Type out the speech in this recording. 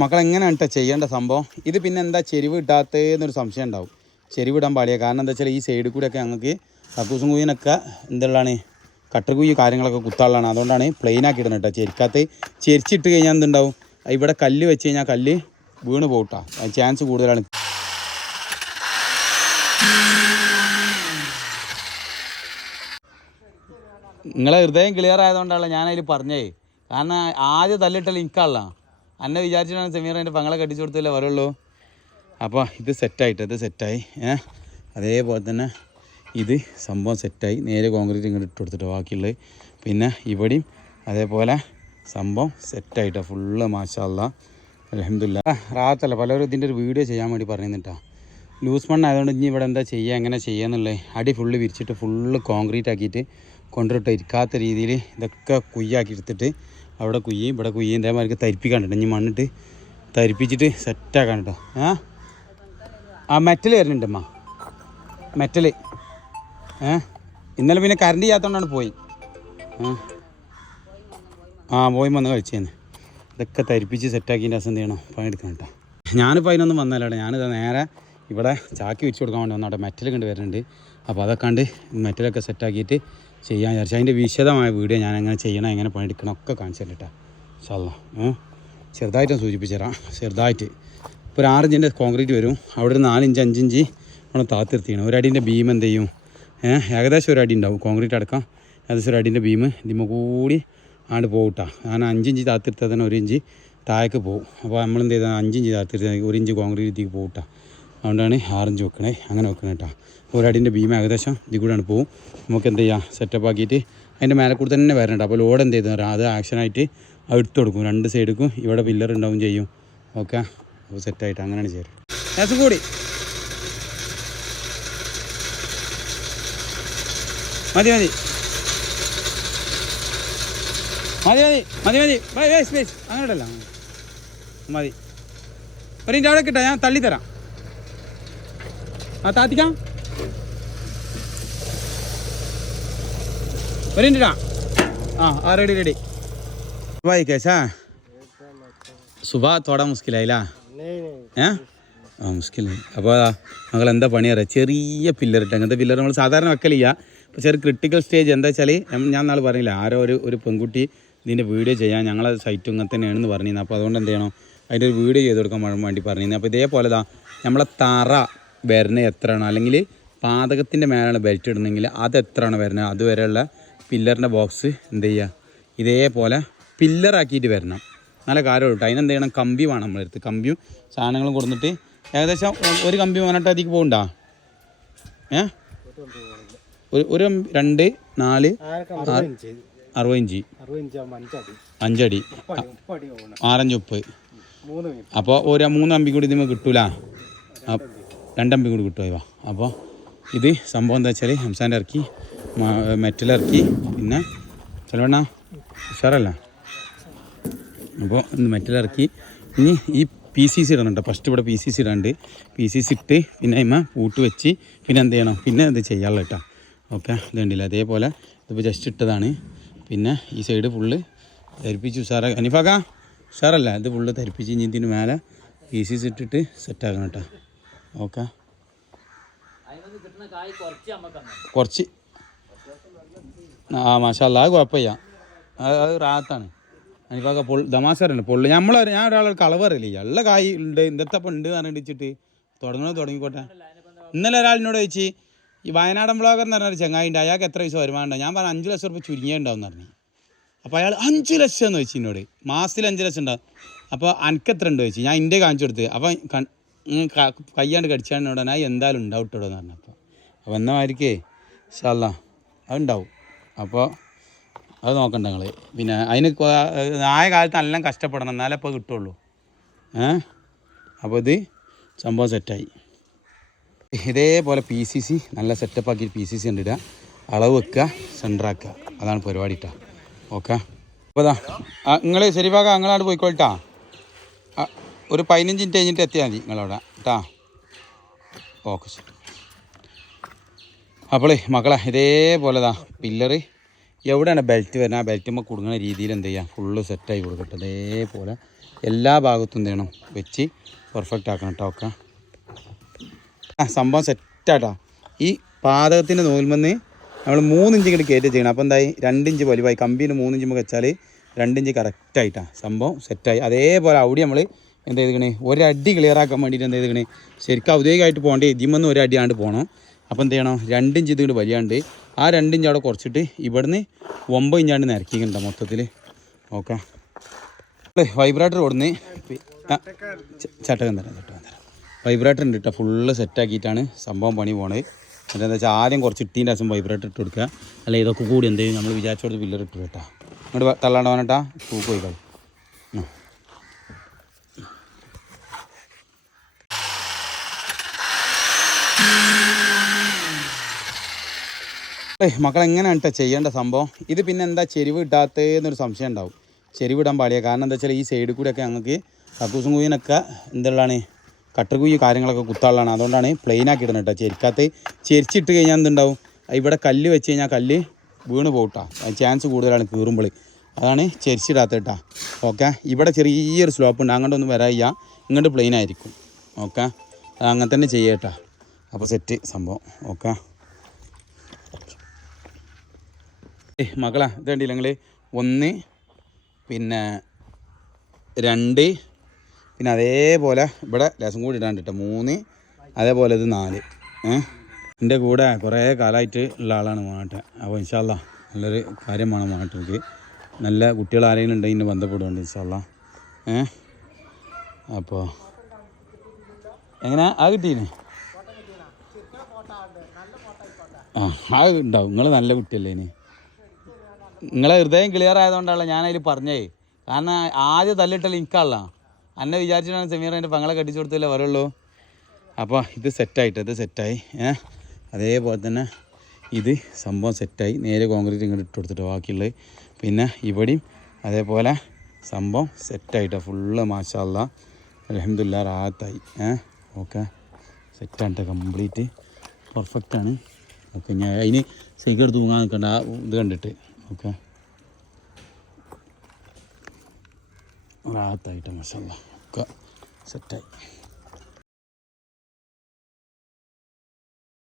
മക്കൾ എങ്ങനെയാണ് കേട്ടോ ചെയ്യേണ്ട സംഭവം? ഇത് പിന്നെ എന്താ ചെരിവ് ഇടാത്തതെന്നൊരു സംശയം ഉണ്ടാവും ചെരുവ് ഇടാൻ പാടില്ല. കാരണം എന്താ വെച്ചാൽ ഈ സൈഡിൽ കൂടെയൊക്കെ ഞങ്ങൾക്ക് കക്കൂസും കുയ്യനൊക്കെ എന്തുള്ളതാണ് കട്ടർ കുയ്യ് കാര്യങ്ങളൊക്കെ കുത്താളാണ് അതുകൊണ്ടാണ് പ്ലെയിൻ ആക്കി ഇടുന്നത് കേട്ടോ ചെരിക്കാത്ത ചെരിച്ചിട്ട് കഴിഞ്ഞാൽ എന്തുണ്ടാവും? ഇവിടെ കല്ല് വെച്ച് കഴിഞ്ഞാൽ കല്ല് വീണ് പോകട്ടാ ചാൻസ് കൂടുതലാണ്. നിങ്ങളെ ഹൃദയം ക്ലിയർ ആയതുകൊണ്ടാണല്ലോ ഞാനതിൽ പറഞ്ഞേ കാരണം ആദ്യം തല്ലിട്ടല്ല എനിക്കല്ല എന്നെ വിചാരിച്ചിട്ടാണ് സെമീർ എന്റെ പങ്ങളെ കട്ടിച്ചു കൊടുത്തല്ലേ വരുള്ളൂ അപ്പോൾ ഇത് സെറ്റായിട്ട് ഇത് സെറ്റായി. ഏ? അതേപോലെ തന്നെ ഇത് സംഭവം സെറ്റായി. നേരെ കോൺക്രീറ്റ് ഇങ്ങോട്ട് ഇട്ട് കൊടുത്തിട്ട് ബാക്കിയുള്ളത്. പിന്നെ ഇവിടെയും അതേപോലെ സംഭവം സെറ്റായിട്ടാണ് ഫുള്ള് മാഷാല്ല അലഹമില്ല റാത്തല്ല പലരും ഇതിന്റെ ഒരു വീഡിയോ ചെയ്യാൻ വേണ്ടി പറയുന്നിട്ടാ ലൂസ് മണ്ണ് ആയതുകൊണ്ട് ഇനി ഇവിടെ എന്താ ചെയ്യുക എങ്ങനെ ചെയ്യുക എന്നുള്ളത് അടി ഫുള്ള് വിരിച്ചിട്ട് ഫുള്ള് കോൺക്രീറ്റ് ആക്കിയിട്ട് കൊണ്ടുവിട്ട് ഇരിക്കാത്ത രീതിയിൽ ഇതൊക്കെ കുയ്യാക്കി എടുത്തിട്ട് അവിടെ കുയ്യി ഇവിടെ കുയ്യി ഇതേമാതിരി തരിപ്പിക്കാണ്ടിട്ട് ഇനി മണ്ണിട്ട് തരിപ്പിച്ചിട്ട് സെറ്റാക്കാൻ കേട്ടോ ഏ ആ മെറ്റൽ വരുന്നുണ്ട് അമ്മ മെറ്റൽ ഏ? ഇന്നലെ പിന്നെ കറണ്ട് ചെയ്യാത്തതുകൊണ്ടാണ് പോയി. ആ? പോയി വന്ന് കഴിച്ചേന്ന് ഇതൊക്കെ തരിപ്പിച്ച് സെറ്റാക്കിന്റെ അസം എന്ത് ചെയ്യണം? പണിയെടുക്കണം കേട്ടോ ഞാനിപ്പോൾ അതിനൊന്നും വന്നല്ലാണ് ഞാനിത് നേരെ ഇവിടെ ചാക്കി വെച്ച് കൊടുക്കാൻ വേണ്ടി വന്നവിടെ മെറ്റൽ കണ്ട് വരുന്നുണ്ട് അപ്പോൾ അതൊക്കെ കണ്ട് മെറ്റലൊക്കെ സെറ്റാക്കിയിട്ട് ചെയ്യാൻ വിചാരിച്ചു. അതിന്റെ വിശദമായ വീഡിയോ ഞാൻ എങ്ങനെ ചെയ്യണം എങ്ങനെ പണിയെടുക്കണം ഒക്കെ കാണിച്ചു തരട്ടാ. ചല്ല ചെറുതായിട്ടൊന്ന് സൂചിപ്പിച്ചു തരാം. ചെറുതായിട്ട്. ഇപ്പോൾ ഒരു ആറിഞ്ചിന്റെ കോൺക്രീറ്റ് വരും. അവിടെ ഒരു നാലിഞ്ച് അഞ്ചിഞ്ച് നമ്മൾ താത്തിർത്തിയാണ്. ഒരടീന്റെ ഭീം എന്ത് ചെയ്യും? ഏകദേശം ഒരു അടി ഉണ്ടാവും കോൺക്രീറ്റ് അടക്കം. ഏകദേശം ഒരു അടീന്റെ ബീം ഇതിമ്മ കൂടി ആണ്ട് പോകട്ടാ ഞാൻ അഞ്ചിഞ്ച് താത്തിരുത്താൽ തന്നെ ഒരു ഇഞ്ച് താഴേക്ക് പോകും അപ്പോൾ നമ്മൾ എന്ത് ചെയ്താൽ അഞ്ചിഞ്ച് താത്തിരുത്താൽ ഒരു ഇഞ്ച് കോൺക്രീറ്റ് ഇതിലേക്ക് പോകട്ടാ അതുകൊണ്ടാണ് ആറഞ്ച് വെക്കണേ. അങ്ങനെ വെക്കണം കേട്ടോ ഒരടിന്റെ ഭീമ ഏകദേശം ഇതിൽ കൂടെയാണ് പോകും നമുക്ക് എന്ത് ചെയ്യാം? സെറ്റപ്പ് ആക്കിയിട്ട് അതിന്റെ മേലെ കൂടെ തന്നെ വരണ്ട അപ്പോൾ ലോഡ് എന്ത് ചെയ്തു? അത് ആക്ഷനായിട്ട് എടുത്ത് കൊടുക്കും. രണ്ട് സൈഡിക്കും ഇവിടെ പില്ലർ ഉണ്ടാവും ചെയ്യും. ഓക്കെ അപ്പോൾ സെറ്റായിട്ട് അങ്ങനെയാണ് ചെയ്യാറ് കൂടി മതി മതി. മതി മതി. മതി മതി. ബൈ ബൈ സ്പേസ് അങ്ങനെ ഉണ്ടല്ലോ മതി. ഒരു അവിടെ കിട്ടാം ഞാൻ തള്ളിത്തരാം. ആ താത്തിക്കാം ഒരു മിനിറ്റാ ആ ആ റെഡി റെഡി भाई कैसा സുബാ തോടാ മുസ്കിലായില്ല ഏ ആ മുസ്കിലായി അപ്പോൾ ഞങ്ങൾ എന്താ പണി അറിയാം ചെറിയ പില്ലർ ഇട്ട് അങ്ങനത്തെ പില്ലർ നമ്മൾ സാധാരണ വെക്കലില്ല അപ്പോൾ ചെറിയ ക്രിട്ടിക്കൽ സ്റ്റേജ് എന്താ വെച്ചാൽ ഞാൻ നാളെ പറഞ്ഞില്ല ആരോ ഒരു ഒരു പെൺകുട്ടി ഇതിൻ്റെ വീഡിയോ ചെയ്യാൻ ഞങ്ങളെ സൈറ്റും ഇങ്ങനെ തന്നെയാണെന്ന് പറഞ്ഞിരുന്നത് അപ്പോൾ അതുകൊണ്ട് എന്ത് ചെയ്യണം അതിൻ്റെ ഒരു വീഡിയോ ചെയ്ത് കൊടുക്കാൻ വേണ്ടി പറഞ്ഞിരുന്നത് അപ്പോൾ ഇതേപോലെ ദാ നമ്മളെ തറ വരുന്നത് എത്രയാണ്? അല്ലെങ്കിൽ പാതകത്തിന്റെ മേലാണ് ബെൽറ്റ് ഇടുന്നെങ്കിൽ അത് എത്രയാണ് വരുന്നത്? അതുവരെയുള്ള പില്ലറിന്റെ ബോക്സ് എന്ത് ചെയ്യുക? ഇതേപോലെ പില്ലറാക്കിയിട്ട് വരണം. നല്ല കാര്യമുള്ളൂ കേട്ടോ. അതിനെന്ത് ചെയ്യണം? കമ്പി വേണം നമ്മളെടുത്ത് കമ്പിയും സാധനങ്ങളും കൊടുത്തിട്ട് ഏകദേശം ഒരു കമ്പി വേണിട്ട് അതിക്ക് പോകണ്ട ഏ? ഒരു ഒരു രണ്ട് നാല് അറുപത് ഇഞ്ച്. അഞ്ചടി. ആറഞ്ച് ഉപ്പ്. അപ്പോൾ ഒരു മൂന്ന് കമ്പി കൂടി ഇതിന് കിട്ടൂല? രണ്ടമ്പി കൂടി കിട്ടുമോ ഇവ അപ്പോൾ ഇത് സംഭവം എന്താ വെച്ചാൽ ഹംസാന്റെ ഇറക്കി മെറ്റലിറക്കി പിന്നെ ചിലവണ്ണ ഉഷാറല്ല? അപ്പോൾ മെറ്റലിറക്കി ഇനി ഈ പി സി സി ഇടണം കേട്ടോ ഫസ്റ്റ് ഇവിടെ പി സി സി ഇടാണ്ട് പി സി സി ഇട്ട് പിന്നെ ഇമ്മ പൂട്ട് വെച്ച് പിന്നെ എന്ത് ചെയ്യണം? പിന്നെ ഇത് ചെയ്യാനുള്ള കേട്ടോ ഓക്കെ ഇത് കണ്ടില്ല? അതേപോലെ ഇതിപ്പോൾ ജസ്റ്റ് ഇട്ടതാണ്. പിന്നെ ഈ സൈഡ് ഫുള്ള് ധരിപ്പിച്ച് ഉഷാറാ അനിഫാക്ക ഉഷാറല്ല? ഇത് ഫുള്ള് ധരിപ്പിച്ച് ഇനി ഇതിന് മേലെ പി സി സി ഇട്ടിട്ട് സെറ്റാക്കണം കേട്ടോ ഓക്കെ. കുറച്ച് ആ മാഷല്ല അത് കുഴപ്പമില്ല. അത് റാത്താണ്. എനിക്കൊക്കെ പൊള്ളി ദമാസറുണ്ട് പൊള്ളി. നമ്മൾ ഞാൻ ഒരാളെ അറിയില്ല ഉള്ള കായ് ഉണ്ട് ഇന്നത്തെ ഉണ്ട് പറഞ്ഞിട്ട് തുടങ്ങണോ തുടങ്ങിക്കോട്ടെ. ഇന്നലെ ഒരാളിനോട് ചോദിച്ചു ഈ വയനാടൻ ബ്ലോഗർ എന്ന് പറഞ്ഞൊരു ചങ്ങായി ഉണ്ട് അയാൾക്ക് എത്ര പൈസ വരുമാനം ഞാൻ പറഞ്ഞു അഞ്ച് ലക്ഷം റുപ്യ ചുരുങ്ങിയുണ്ടാവും എന്ന് പറഞ്ഞു. അപ്പോൾ അയാൾ അഞ്ച് ലക്ഷം എന്ന് ചോദിച്ചു എന്നോട്. മാസത്തിൽ അഞ്ച് ലക്ഷം ഉണ്ടാവും. അപ്പോൾ അനക്ക് എത്ര ഉണ്ട് ചോദിച്ചു. ഞാൻ ഇന്ത്യ കാണിച്ചു കൊടുത്ത്. അപ്പോൾ ക- കയ്യാണ്ട് കടിച്ചാണ്ട് ഉടനെ "ആ, എന്തായാലും ഉണ്ടാവും ഇട്ടോ എന്ന് പറഞ്ഞപ്പോൾ. അപ്പോൾ എന്നാൽ എന്നാ മാതിരിക്കേ? ഷല്ല അതുണ്ടാവും. അപ്പോൾ അത് നോക്കണ്ട നിങ്ങൾ പിന്നെ അതിന് ആയ കാലത്ത് നല്ല കഷ്ടപ്പെടണം. എന്നാലേ അപ്പോൾ കിട്ടുള്ളൂ. ഏ? അപ്പോൾ ഇത് സംഭവം സെറ്റായി. ഇതേപോലെ പി സി സി നല്ല സെറ്റപ്പ് ആക്കി പി സി സി ഉണ്ട് ഇടുക. അളവ് വെക്കുക സെന്ററാക്കുക അതാണ് പരിപാടി ഇട്ടാ ഓക്കെ? അപ്പോൾ ഇതാ. നിങ്ങൾ ശരിഭാഗം നിങ്ങളവിടെ പോയിക്കോട്ടാ ഒരു പതിനഞ്ച് മിനിറ്റ് കഴിഞ്ഞിട്ട് എത്തിയാൽ മതി നിങ്ങളവിടെ. കേട്ടാ? ഓക്കെ ശരി. അപ്പോളേ മക്കളെ ഇതേപോലെതാ പില്ലറ്. എവിടെയാണ് ബെൽറ്റ് വരുന്നത്? ആ ബെൽറ്റുമ്പോൾ കുടുങ്ങുന്ന രീതിയിൽ എന്ത് ചെയ്യുക ഫുള്ള് സെറ്റായി കൊടുക്കട്ടെ അതേപോലെ എല്ലാ ഭാഗത്തും എന്ത് ചെയ്യണം? വെച്ച് പെർഫെക്റ്റ് ആക്കണം കേട്ടോ ഒക്കെ ആ സംഭവം സെറ്റാട്ടോ ഈ പാതകത്തിന്റെ നൂൽമെന്ന് നമ്മൾ മൂന്നിഞ്ച് ഇങ്ങോട്ട് കയറ്റി ചെയ്യണം അപ്പോൾ എന്തായി? രണ്ടിഞ്ച് വലിവായി കമ്പീന് മൂന്നിഞ്ച് വെച്ചാൽ രണ്ടിഞ്ച് കറക്റ്റായിട്ടാണ് സംഭവം സെറ്റായി അതേപോലെ അവിടെ നമ്മൾ എന്ത് ചെയ്തിക്കണേ ഒരടി ക്ലിയർ ആക്കാൻ വേണ്ടിയിട്ട് എന്ത് ചെയ്തിക്കണേ ശരിക്കും ഔദ്യോഗികമായിട്ട് പോകണ്ടേ ഇതിമെന്ന് ഒരടി ആണ്ട് പോകണം അപ്പോൾ എന്ത് ചെയ്യണം? രണ്ടിഞ്ച് ഇത് ഇങ്ങോട്ട് വലിയാണ്ട് ആ രണ്ടിഞ്ച് അവിടെ കുറച്ചിട്ട് ഇവിടുന്ന് ഒമ്പത് ഇഞ്ചാണ്ട് നിരക്കിക്കണ്ട മൊത്തത്തിൽ ഓക്കെ വൈബ്രേറ്റർ ഓടുന്ന് ചട്ടകം തരാം ചട്ടകം തരാം. വൈബ്രേറ്റർ ഉണ്ട് കേട്ടോ ഫുള്ള് സെറ്റാക്കിയിട്ടാണ് സംഭവം പണി പോണത്. എന്നിട്ട് വെച്ചാൽ ആദ്യം കുറച്ച് ഇട്ടീന്റെ അസം വൈബ്രേറ്റർ ഇട്ട് കൊടുക്കുക. അല്ലെങ്കിൽ ഇതൊക്കെ കൂടി എന്ത് ചെയ്യും? നമ്മൾ വിചാരിച്ചോടത്ത് പില്ലർ ഇട്ട് കേട്ടോ ഇങ്ങോട്ട് തള്ളാണ്ട് തൂക്ക് പോയിക്കോളൂ. മക്കൾ എങ്ങനെയാണ് കേട്ടോ ചെയ്യേണ്ട സംഭവം? ഇത് പിന്നെ എന്താ ചെരിവ് ഇടാത്തതെന്നൊരു സംശയം ഉണ്ടാവും. ചെരിവ് ഇടാൻ പാടില്ല. കാരണം എന്താ വെച്ചാൽ ഈ സൈഡിൽ കൂടെയൊക്കെ ഞങ്ങൾക്ക് കക്കൂസും കുയ്യനൊക്കെ എന്തുള്ളതാണ്? കട്ടർകുയ്യ് കാര്യങ്ങളൊക്കെ കുത്താളാണ് അതുകൊണ്ടാണ് പ്ലെയിനാക്കി ഇടുന്നത് കേട്ടോ ചെരിക്കാത്ത ചെരിച്ചിട്ട് കഴിഞ്ഞാൽ എന്തുണ്ടാവും? ഇവിടെ കല്ല് വെച്ച് കഴിഞ്ഞാൽ കല്ല് വീണ് പോകട്ടാ ചാൻസ് കൂടുതലാണ് കീറുമ്പോൾ അതാണ് ചെരിച്ചിടാത്ത കേട്ടോ ഓക്കെ? ഇവിടെ ചെറിയൊരു സ്ലോപ്പ് ഉണ്ട്. അങ്ങോട്ട് ഒന്ന് വരാ ഇങ്ങോട്ട് പ്ലെയിൻ ആയിരിക്കും. ഓക്കെ? അത് അങ്ങനെ തന്നെ ചെയ്യട്ടാ അപ്പോൾ സെറ്റ് സംഭവം. ഓക്കെ? മകളാ ഇത് കണ്ടില്ല നിങ്ങൾ ഒന്ന് പിന്നെ രണ്ട് പിന്നെ അതേപോലെ ഇവിടെ ലേസം കൂടി ഇടാണ്ട് കേട്ടോ മൂന്ന് അതേപോലെ ഇത് നാല്. ഏഹ് എന്റെ കൂടെ കുറേ കാലമായിട്ട് ഉള്ള ആളാണ് മോനാട്ടൻ അപ്പോൾ ഇൻഷാല്ല നല്ലൊരു കാര്യമാണ് മോനാട്ടർക്ക് നല്ല കുട്ടികൾ ആരെങ്കിലും ഉണ്ടെങ്കിൽ എന്നെ ബന്ധപ്പെടുന്നുണ്ട് ഇൻഷാല്ല ഏഹ് അപ്പോൾ എങ്ങനെ? ആ കിട്ടീനെ? ആ ആ ഉണ്ടാവും. നിങ്ങൾ നല്ല കുട്ടിയല്ലേ ഇനി? നിങ്ങളെ ഹൃദയം ക്ലിയർ ആയതുകൊണ്ടാണല്ലോ അതിൽ പറഞ്ഞേ. കാരണം ആദ്യം തല്ലിട്ടല്ല എനിക്കല്ല അന്നെ വിചാരിച്ചിട്ടാണ് സെമീർ എന്റെ പങ്ങളെ കെട്ടിച്ചു കൊടുത്തല്ലേ വരുള്ളൂ അപ്പോൾ ഇത് സെറ്റായിട്ട് ഇത് സെറ്റായി ഏ? അതേപോലെ തന്നെ ഇത് സംഭവം സെറ്റായി നേരെ കോൺക്രീറ്റ് ഇങ്ങോട്ട് ഇട്ട് കൊടുത്തിട്ട് ബാക്കിയുള്ളത്. പിന്നെ ഇവിടെയും അതേപോലെ സംഭവം സെറ്റായിട്ട് ഫുള്ള് മാഷാല്ല അലഹമില്ല റാത്തായി ഏ? ഓക്കെ. സെറ്റാണ് കംപ്ലീറ്റ് പെർഫെക്റ്റാണ് ഓക്കെ ഞാൻ അതിന് സൈക്കിൾ തൂങ്ങാൻ നിൽക്കണ്ട. ഇത് കണ്ടിട്ട്. ഓക്കെ റാത്തായിട്ട് മസാല ഒക്കെ സെറ്റായി